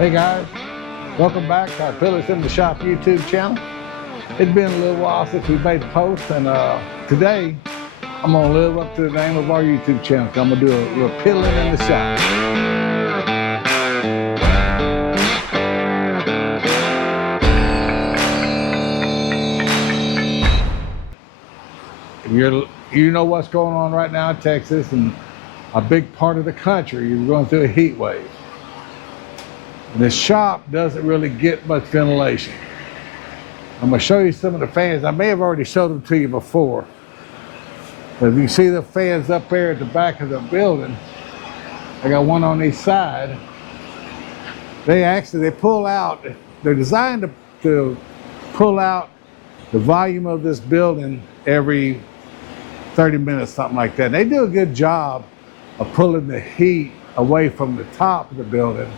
Hey guys, welcome back to our Pillars in the Shop YouTube channel. It's been a little while since we made a post, and today I'm gonna live up to the name of our YouTube channel. I'm gonna do a little piddling in the shop. You know what's going on right now in Texas and a big part of the country. You're going through a heat wave. The shop doesn't really get much ventilation. I'm going to show you some of the fans. I may have already showed them to you before. But if you see the fans up there at the back of the building, I got one on each side. They pull out, they're designed to pull out the volume of this building every 30 minutes, something like that. And they do a good job of pulling the heat away from the top of the building.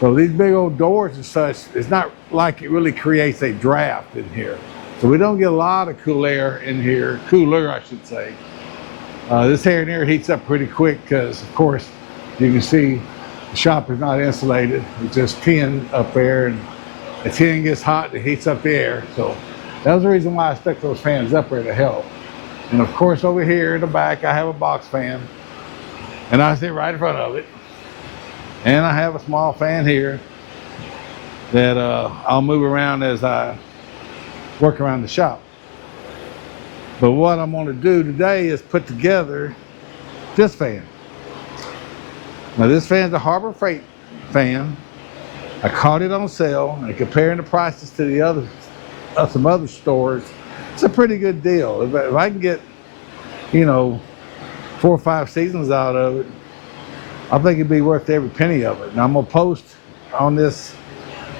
So these big old doors and such, it's not like it really creates a draft in here. So we don't get a lot of cool air in here, cooler I should say. This air in here heats up pretty quick because of course you can see the shop is not insulated. It's just tin up there, and the tin gets hot, it heats up the air. So that was the reason why I stuck those fans up there to help. And of course over here in the back I have a box fan, and I sit right in front of it. And I have a small fan here that I'll move around as I work around the shop. But what I'm going to do today is put together this fan. Now this fan's a Harbor Freight fan. I caught it on sale, and comparing the prices to the other some other stores, it's a pretty good deal. If I can get, you know, 4 or 5 seasons out of it, I think it'd be worth every penny of it. Now I'm gonna post on this,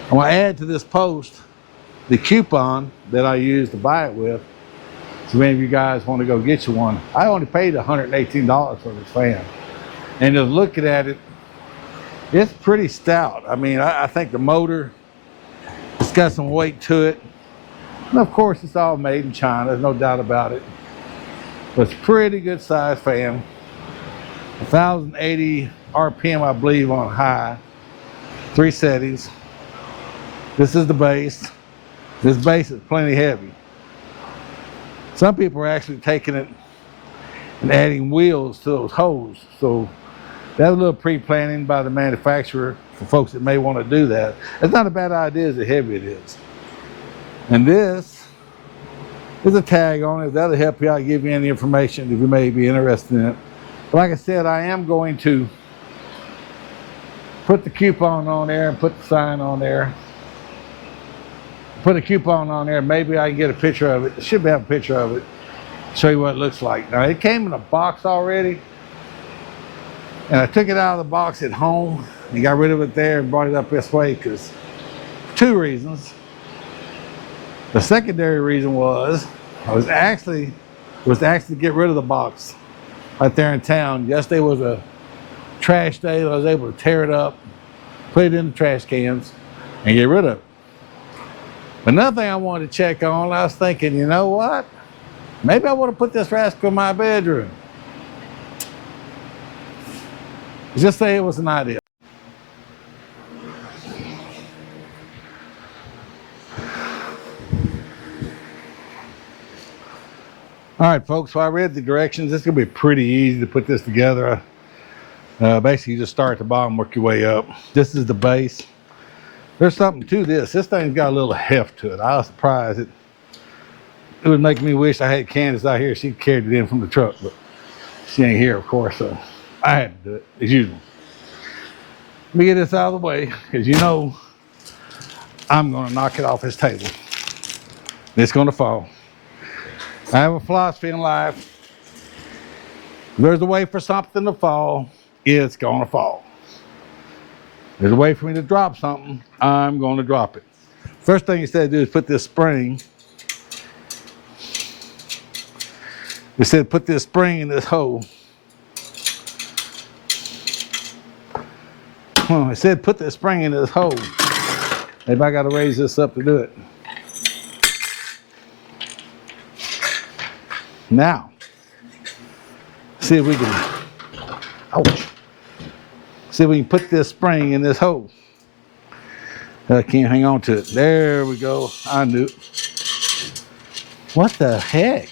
I'm gonna add to this post the coupon that I used to buy it with. So if any of you guys want to go get you one, I only paid $118 for this fan. And just looking at it, it's pretty stout. I mean, I think the motor, it's got some weight to it. And of course it's all made in China, there's no doubt about it. But it's a pretty good size fan. 1,080 RPM, I believe, on high. 3 settings. This is the base. This base is plenty heavy. Some people are actually taking it and adding wheels to those holes. So that's a little pre-planning by the manufacturer for folks that may want to do that. It's not a bad idea as heavy it is. And this is a tag on it. That'll help you out, give you any information if you may be interested in it. But like I said, I am going to put the coupon on there and put the sign on there. Put a coupon on there. Maybe I can get a picture of it. I should have a picture of it. Show you what it looks like. Now it came in a box already, and I took it out of the box at home and got rid of it there and brought it up this way because 2 reasons. The secondary reason was I was actually to get rid of the box right there in town. Yesterday was a trash day. I was able to tear it up, put it in the trash cans, and get rid of it. Another thing I wanted to check on, I was thinking, you know what? Maybe I want to put this rascal in my bedroom. Just say it was an idea. All right, folks, so I read the directions. It's gonna be pretty easy to put this together. Basically, you just start at the bottom, work your way up. This is the base. There's something to this. This thing's got a little heft to it. I was surprised. It would make me wish I had Candace out here. She carried it in from the truck, but she ain't here, of course, so I had to do it, as usual. Let me get this out of the way, because you know I'm gonna knock it off this table. It's gonna fall. I have a philosophy in life. If there's a way for something to fall, it's gonna fall. If there's a way for me to drop something, I'm gonna drop it. First thing he said to do is put this spring. He said put this spring in this hole. He said put this spring in this hole. Maybe I gotta raise this up to do it. Now, see if we can, ouch. See if we can put this spring in this hole. I can't hang on to it. There we go. I knew it. What the heck?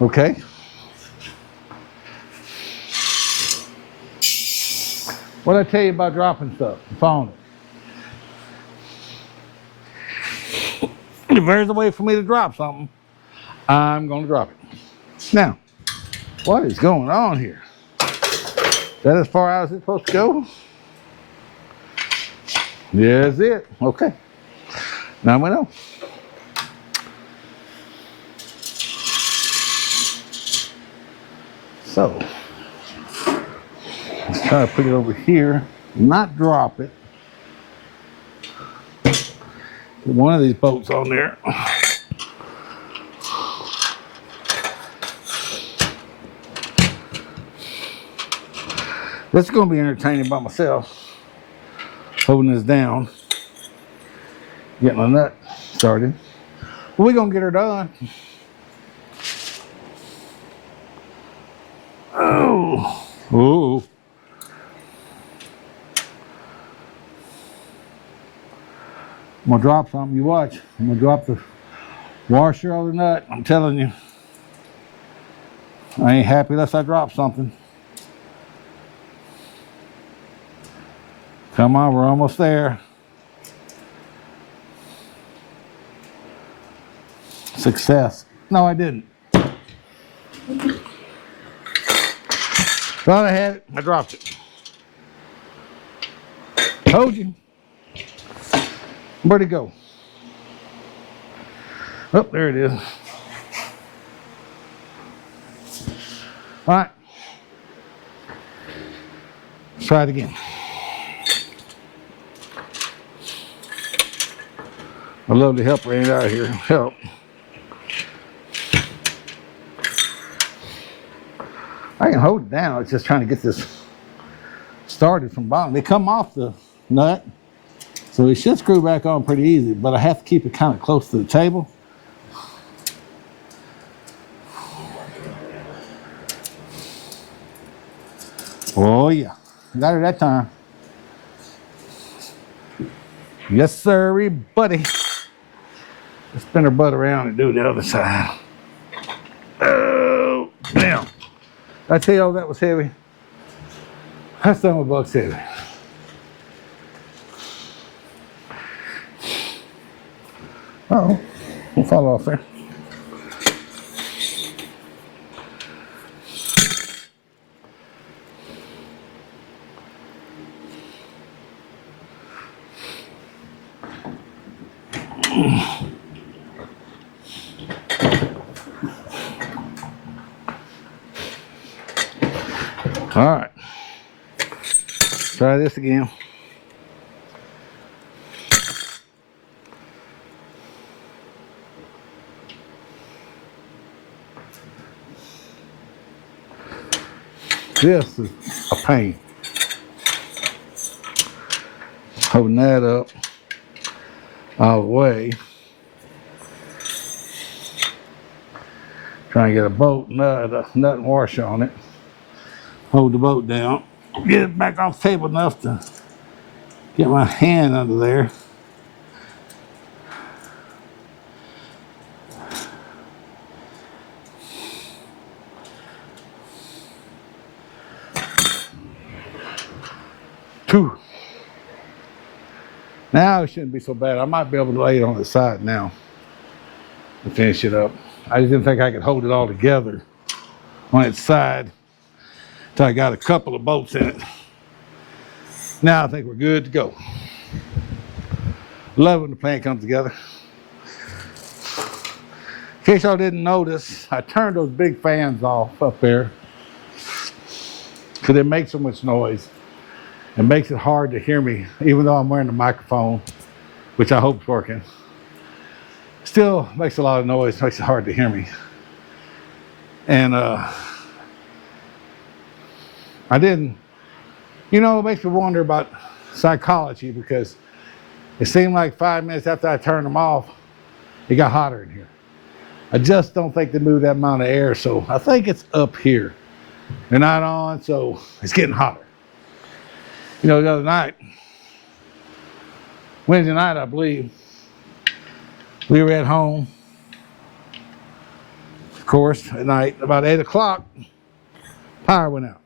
Okay. What did I tell you about dropping stuff and falling it? If there's a way for me to drop something, I'm going to drop it. Now, what is going on here? Is that as far out as it's supposed to go? There's it. Okay. Now we know. So, let's try to put it over here, not drop it. Get one of these bolts on there. This is going to be entertaining by myself. Holding this down, getting a nut started. Well, we're going to get her done. Oh, ooh. I'm going to drop something, you watch. I'm going to drop the washer of the nut, I'm telling you. I ain't happy unless I drop something. Come on, we're almost there. Success. No, I didn't. Thought I had it, I dropped it. Told you. Where'd it go? Oh, there it is. All right. Let's try it again. My lovely helper ain't out here. Help. I can hold it down. It's just trying to get this started from bottom. They come off the nut, so it should screw back on pretty easy, but I have to keep it kind of close to the table. Oh yeah, got her that time. Yes, sir, buddy. Let's spin her butt around and do the other side. Oh, damn. I tell you all that was heavy. That son of a buck's heavy. Uh-oh, we'll fall off there. All right, try this again. This is a pain. Holding that up all the way. Trying to get a bolt nut and washer on it. Hold the boat down, get it back off the table enough to get my hand under there. Two. Now it shouldn't be so bad. I might be able to lay it on the side now and finish it up. I just didn't think I could hold it all together on its side. So I got a couple of bolts in it. Now I think we're good to go. Love when the plan comes together. In case y'all didn't notice, I turned those big fans off up there because they make so much noise. It makes it hard to hear me, even though I'm wearing the microphone, which I hope is working. Still makes a lot of noise, makes it hard to hear me. And I didn't, you know, it makes me wonder about psychology because it seemed like 5 minutes after I turned them off, it got hotter in here. I just don't think they moved that amount of air, so I think it's up here. They're not on, so it's getting hotter. You know, the other night, Wednesday night, I believe, we were at home, of course, at night, about 8 o'clock, power went out.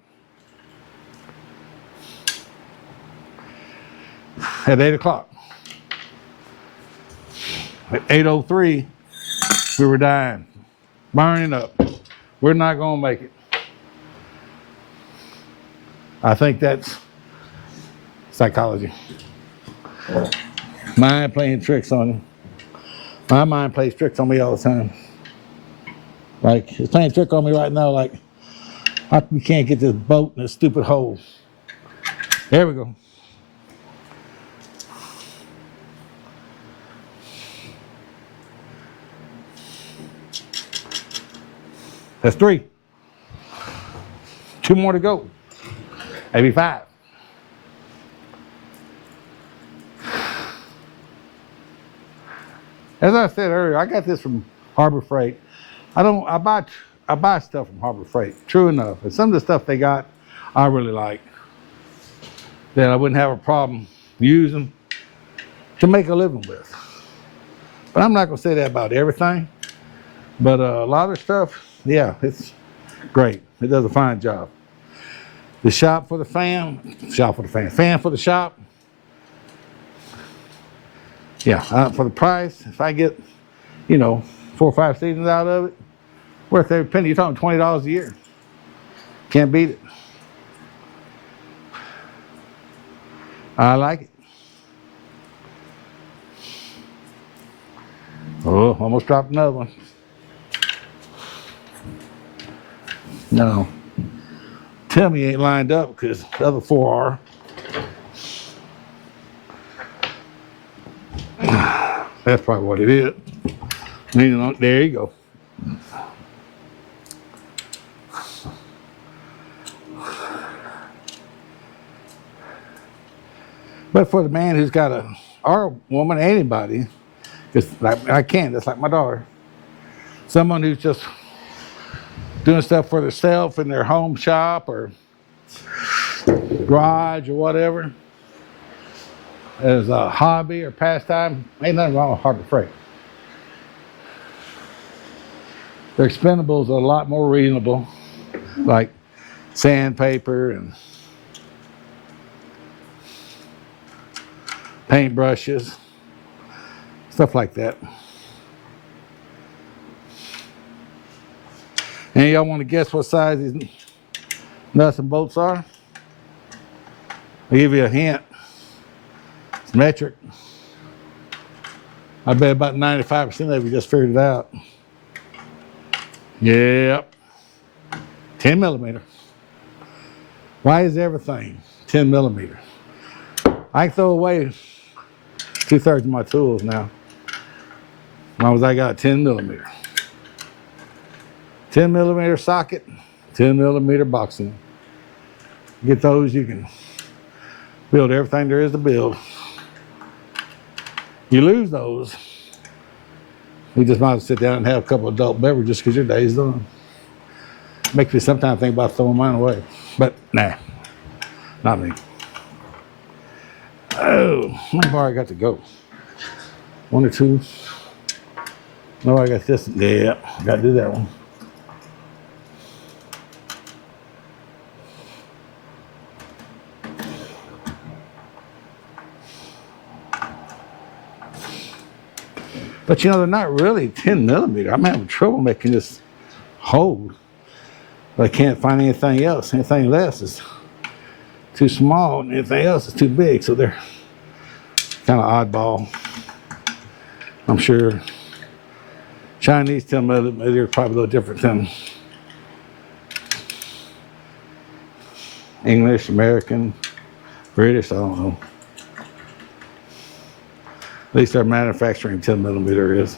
At 8 o'clock. At 8:03, we were dying, burning up. We're not gonna make it. I think that's psychology. Mind playing tricks on you. My mind plays tricks on me all the time. Like, it's playing a trick on me right now, like, we can't get this boat in this stupid hole. There we go. That's 3. 2 more to go. Maybe 5. As I said earlier, I got this from Harbor Freight. I buy stuff from Harbor Freight, true enough. And some of the stuff they got, I really like. That I wouldn't have a problem using to make a living with. But I'm not gonna say that about everything. But a lot of stuff, yeah, it's great. It does a fine job. The fan for the shop. Yeah, for the price, if I get, 4 or 5 seasons out of it, worth every penny. You're talking $20 a year. Can't beat it. I like it. Oh, almost dropped another one. No. Tell me you ain't lined up because the other 4 are. That's probably what it is. There you go. But for the man who's got or woman, anybody, it's like I can't, that's like my daughter. Someone who's just doing stuff for themselves in their home shop or garage or whatever, as a hobby or pastime, ain't nothing wrong with Harbor Freight. Their expendables are a lot more reasonable, like sandpaper and paintbrushes, stuff like that. And y'all want to guess what size these nuts and bolts are? I'll give you a hint. It's metric. I bet about 95% of you just figured it out. Yep. 10 millimeter. Why is everything 10 millimeter? I can throw away 2/3 of my tools now. As long as I got a 10 millimeter. 10 millimeter socket, 10 millimeter boxing. Get those, you can build everything there is to build. You lose those, you just might as well sit down and have a couple of adult beverages because your day's done. Makes me sometimes think about throwing mine away, but nah, not me. Oh, how far I got to go? 1 or 2? No, I got this. Yeah, got to do that one. But they're not really 10 millimeter. I'm having trouble making this hold. But I can't find anything else. Anything less is too small and anything else is too big. So they're kind of oddball. I'm sure Chinese 10 millimeter are probably a little different than English, American, British, I don't know. At least our manufacturing 10 millimeter is.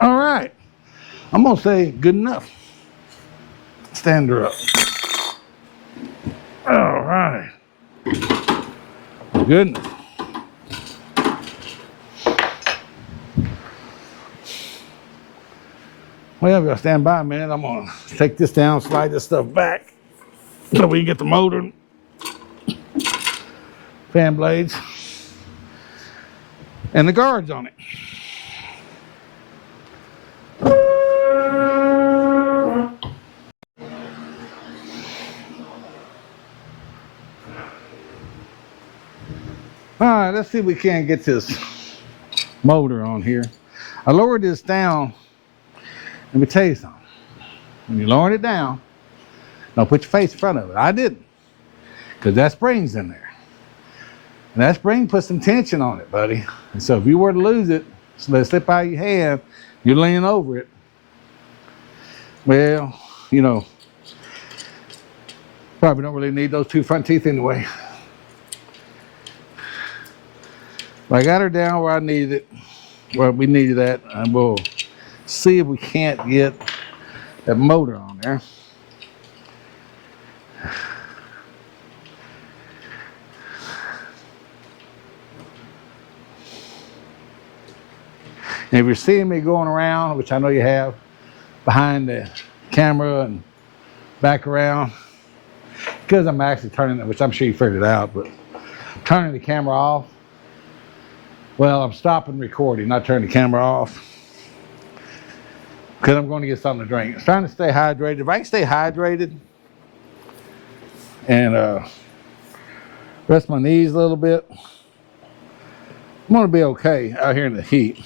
All right. I'm gonna say good enough. Stand her up. All right. Goodness. Well, we gotta stand by a minute. I'm gonna take this down, slide this stuff back so we can get the motor, fan blades, and the guards on it. All right, let's see if we can't get this motor on here. I lowered this down. Let me tell you something. When you're lowering it down, don't put your face in front of it. I didn't, because that spring's in there. And that spring puts some tension on it, buddy. And so if you were to lose it, so let it slip out of your hand, you're leaning over it. Well, you know, probably don't really need those two front teeth anyway. But I got her down where I needed it, where we needed that, and we'll see if we can't get that motor on there. And if you're seeing me going around, which I know you have, behind the camera and back around, because I'm actually turning it, which I'm sure you figured out, but turning the camera off. Well, I'm stopping recording, not turning the camera off, because I'm going to get something to drink. I'm trying to stay hydrated. If I can stay hydrated and rest my knees a little bit, I'm going to be okay out here in the heat.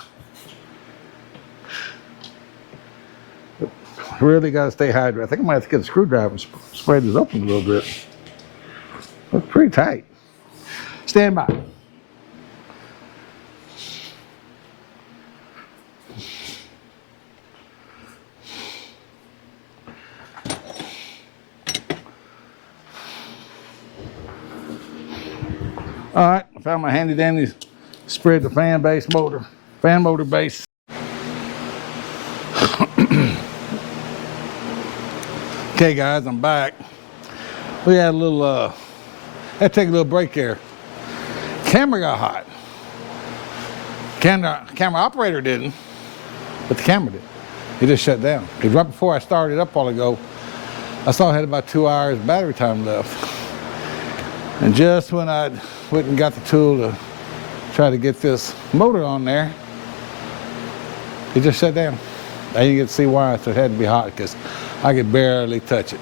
Really got to stay hydrated. I think I might have to get a screwdriver and spread this open a little bit. Looks pretty tight. Stand by. All right, I found my handy dandy spread the fan motor base. Okay guys, I'm back. We had a little, had to take a little break there. Camera got hot. Camera operator didn't, but the camera did. It just shut down. Because right before I started up a while ago, I saw I had about 2 hours battery time left. And just when I went and got the tool to try to get this motor on there, it just shut down. I didn't get to see why, so it had to be hot because I could barely touch it.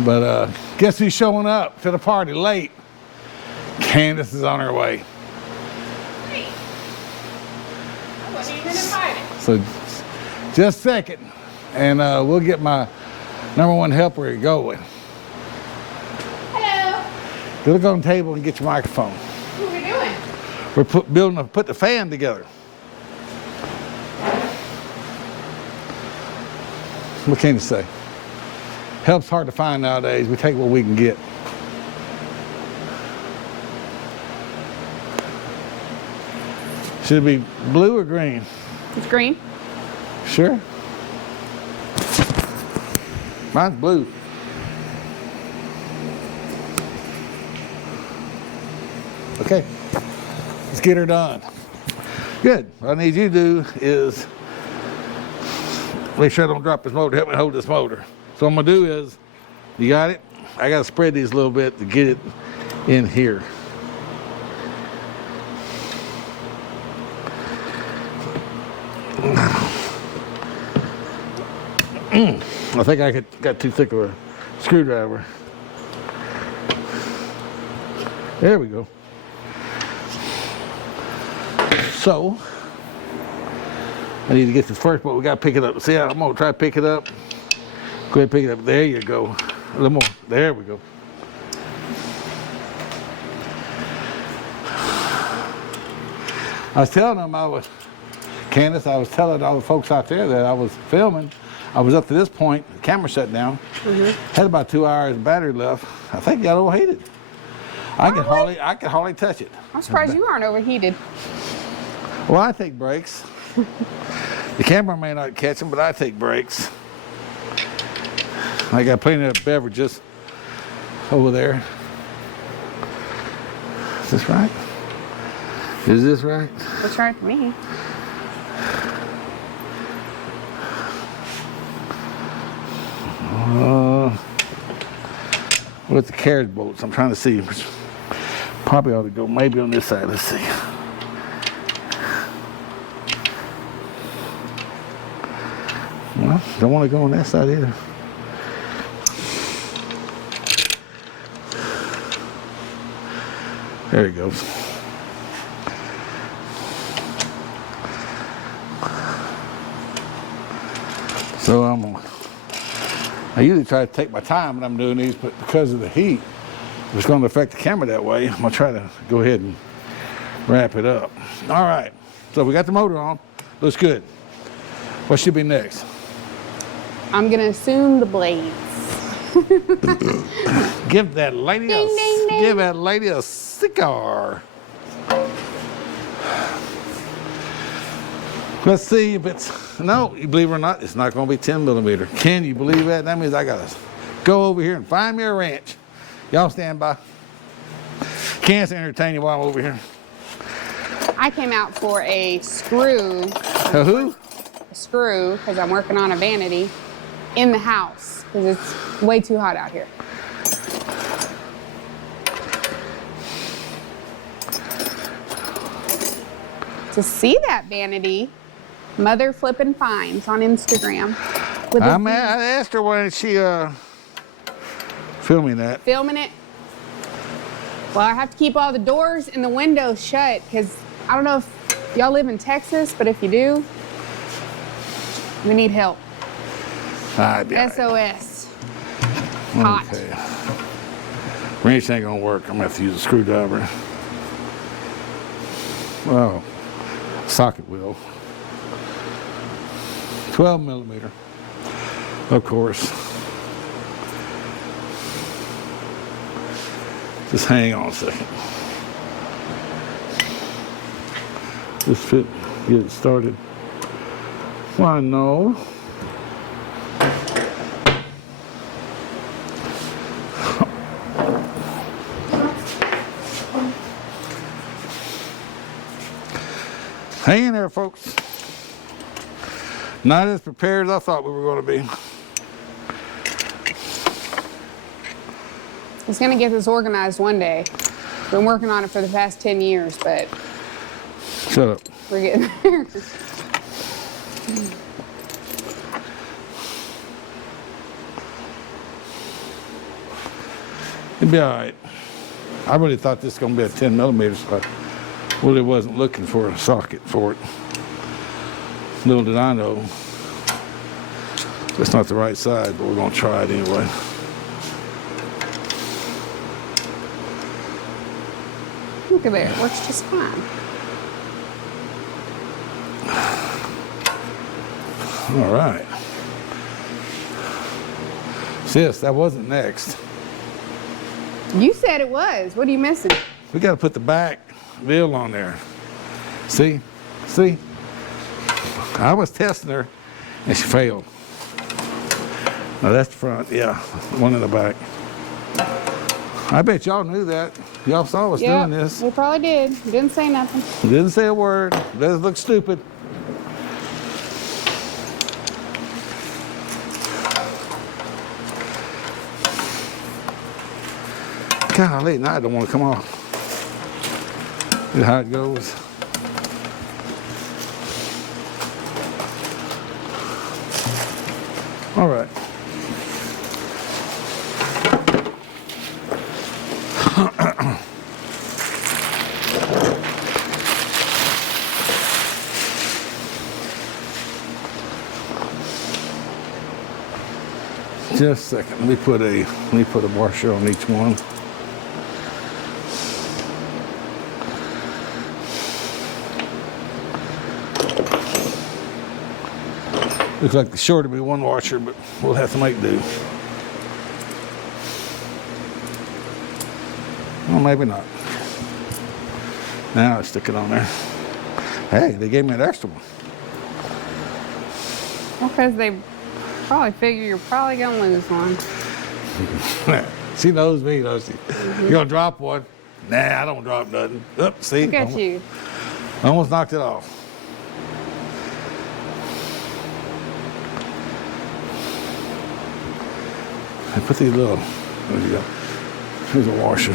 But guess who's showing up to the party late? Candace is on her way. Hey, I wasn't even invited. So just a second, and we'll get my #1 helper going. Hello. Go look on the table and get your microphone. What are we doing? We're building to put the fan together. What can you say? Help's hard to find nowadays. We take what we can get. Should it be blue or green? It's green. Sure. Mine's blue. Okay, let's get her done. Good. What I need you to do is make sure I don't drop this motor. Help me hold this motor. So what I'm gonna do is, you got it? I gotta spread these a little bit to get it in here. I think I got too thick of a screwdriver. There we go. So, I need to get this first, but we gotta pick it up. See, I'm gonna try to pick it up. Go ahead and pick it up. There you go. A little more. There we go. I was telling them Candace, I was telling all the folks out there that I was filming. I was up to this point, the camera shut down. Had about 2 hours of battery left. I think it got overheated. I could hardly touch it. I'm surprised you aren't overheated. Well, I take breaks. The camera may not catch them, but I take breaks. I got plenty of beverages over there. Is this right? Is this right? Looks right to me. With the carriage bolts, I'm trying to see. Probably ought to go maybe on this side. Let's see. Well, don't want to go on that side either. There it goes. So I usually try to take my time when I'm doing these, but because of the heat, it's going to affect the camera that way. I'm going to try to go ahead and wrap it up. All right, so we got the motor on. Looks good. What should be next? I'm gonna assume the blades. Give that lady Ding, ding, ding. Give that lady a cigar. Let's see if it's, no, you believe it or not, it's not going to be 10 millimeter. Can you believe that? That means I got to go over here and find me a wrench. Y'all stand by. Candace entertain you while I'm over here. I came out for a screw. A who? A screw, because I'm working on a vanity in the house, because it's way too hot out here. To see that vanity, Mother Flippin' Finds on Instagram. With I asked her when she filming that. filming it. Well, I have to keep all the doors and the windows shut because I don't know if y'all live in Texas, but if you do, we need help. SOS. Hot. Okay. Wrench ain't gonna work. I'm gonna have to use a screwdriver. Well, socket will. 12 millimeter, of course. Just hang on a second. Just fit, get it started. Why no? Hang in there, folks. Not as prepared as I thought we were going to be. He's gonna get this organized one day. Been working on it for the past 10 years, but Shut up. we're getting there. It'd be all right. I really thought this was going to be a 10 millimeter, so I really wasn't looking for a socket for it. Little did I know, it's not the right side, but we're going to try it anyway. Look at there, it works just fine. All right. Sis, that wasn't next. You said it was. What are you missing? We got to put the back wheel on there. See? See? I was testing her, and she failed. Now that's the front, yeah, one in the back. I bet y'all knew that. Y'all saw us doing this. We probably did. Didn't say nothing. Didn't say a word. Doesn't look stupid. Golly, now I don't want to come off. See how it goes. All right. Just a second. Let me put a washer on each one. Looks like the short will be one washer, but we'll have to make do. Well, maybe not. Now I stick it on there. Hey, they gave me an extra one. Because they probably figure you're probably gonna lose one. She knows me, knows she. You gonna drop one? Nah, I don't drop nothing. Up, see? Look at you. Almost knocked it off. I put these little, there you go. Here's a washer.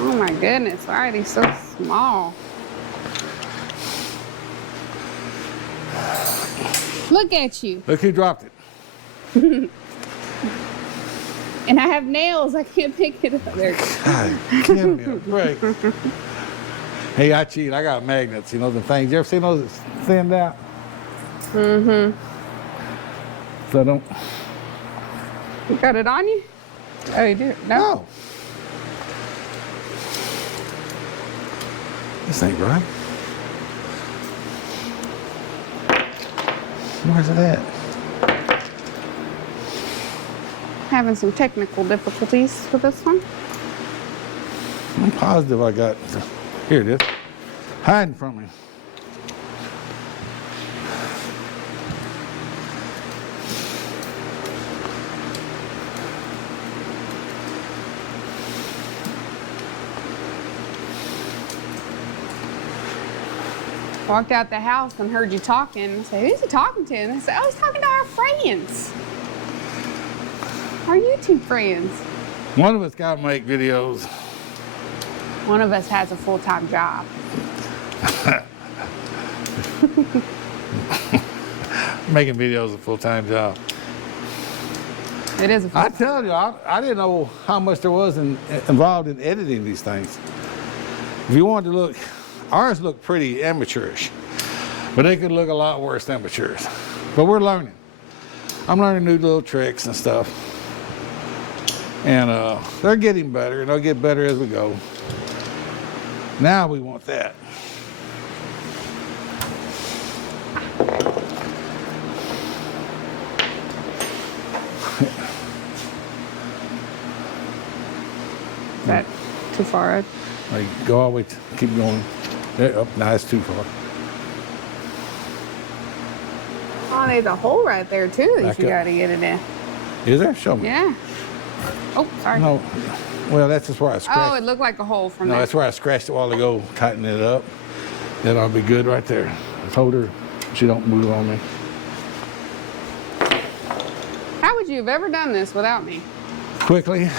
Oh my goodness, why are these so small? Look at you. Look who dropped it. And I have nails, I can't pick it up. There. God, give me a break. Hey, I cheat. I got magnets, you know, the things. You ever seen those that stand out? Mm-hmm. So don't. You got it on you? Oh, you do? No. No. This ain't right. Where's it at? Having some technical difficulties with this one. I'm positive I got. Here it is. Hiding from me. Walked out the house and heard you talking. I said, who's he talking to? And I said, oh, he's talking to our friends. Our YouTube friends. One of us got to make videos. One of us has a full-time job. Making videos is a full-time job. It is a I tell you, I didn't know how much there was involved in editing these things. If you wanted to look, ours look pretty amateurish, but they could look a lot worse than amateurs. But we're learning. I'm learning new little tricks and stuff. And they're getting better, and they'll get better as we go. Now we want that. Is that too far out? Like, go all the way, keep going. There, up, now it's too far. Oh, there's a hole right there too that Back you up. gotta get it in. Is there? Show me. Yeah. Oh, sorry. No. Well, that's just where I scratched. Oh, it looked like a hole from No, there. that's where I scratched it a while ago, tighten it up. Then I'll be good right there. I told her she don't move on me. How would you have ever done this without me? Quickly.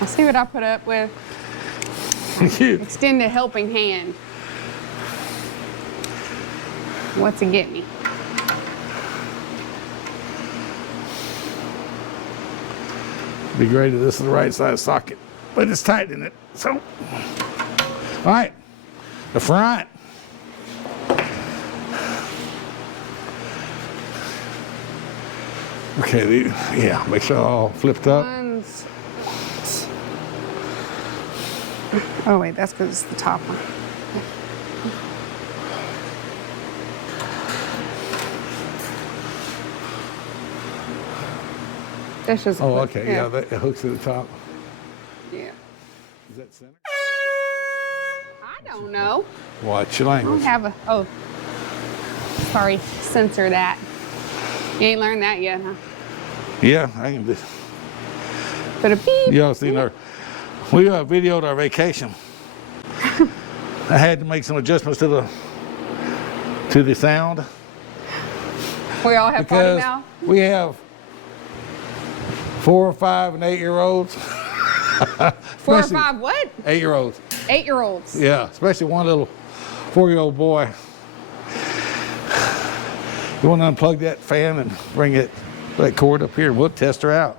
I'll see what I put up with. Extend a helping hand. What's it get me? Be great if this is the right size socket, but it's tight in it. So, all right, the front. Okay, yeah, make sure all flipped up. One's... Oh wait, that's because it's the top one. That's just. Oh, okay, yeah, that it hooks to the top. Yeah. Is that center? I don't know. Watch your I don't language. have a. Oh. Sorry, censor that. You ain't learned that yet, huh? Yeah, I can just. Put a beep. Y'all seen our, we videoed our vacation. I had to make some adjustments to the sound. We all have potty Because mouth. we have 4, 5, and 8-year-olds. 4 or 5 what? 8-year-olds. 8-year-olds. Yeah, especially one little 4-year-old boy. You want to unplug that fan and bring that cord up here, and we'll test her out.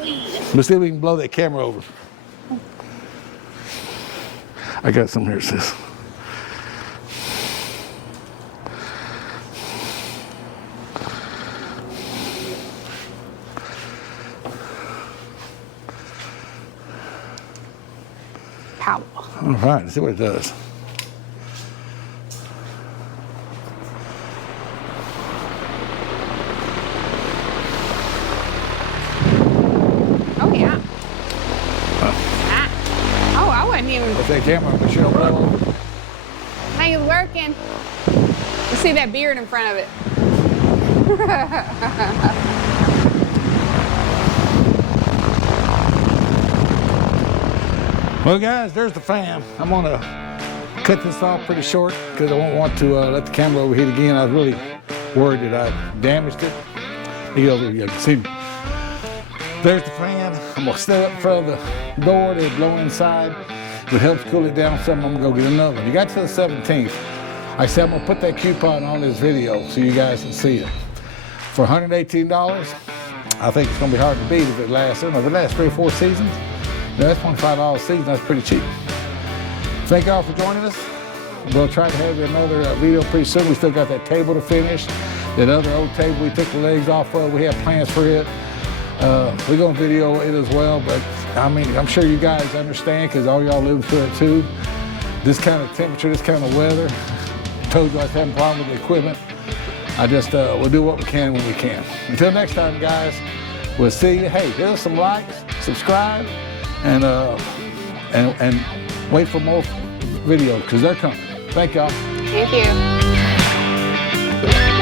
Let's see if we can blow that camera over. I got some here, sis. Pow. All right, let's see what it does. Oh, yeah. Oh, I wasn't even. With that camera, but you don't blow over. I think it's working. You see that beard in front of it. Well, guys, there's the fan. I'm gonna cut this off pretty short because I won't want to let the camera overheat again. I was really worried that I damaged it. You over here, you can see me. There's the fan. I'm gonna stay up in front of the door to blow inside. If it helps cool it down some, I'm gonna go get another one. You got till the 17th. I said I'm gonna put that coupon on this video so you guys can see it. For $118, I think it's gonna be hard to beat if it lasts, I don't know, if it lasts 3 or 4 seasons. That's $25 a season, that's pretty cheap. Thank y'all for joining us. We'll try to have another video pretty soon. We still got that table to finish. That other old table we took the legs off of, we have plans for it. We're gonna video it as well, but I mean, I'm sure you guys understand because all y'all live through it too. This kind of temperature, this kind of weather. Told you I was having a problem with the equipment. I just, we'll do what we can when we can. Until next time, guys, we'll see you. Hey, give us some likes, subscribe, and wait for more videos because they're coming. Thank y'all. Thank you.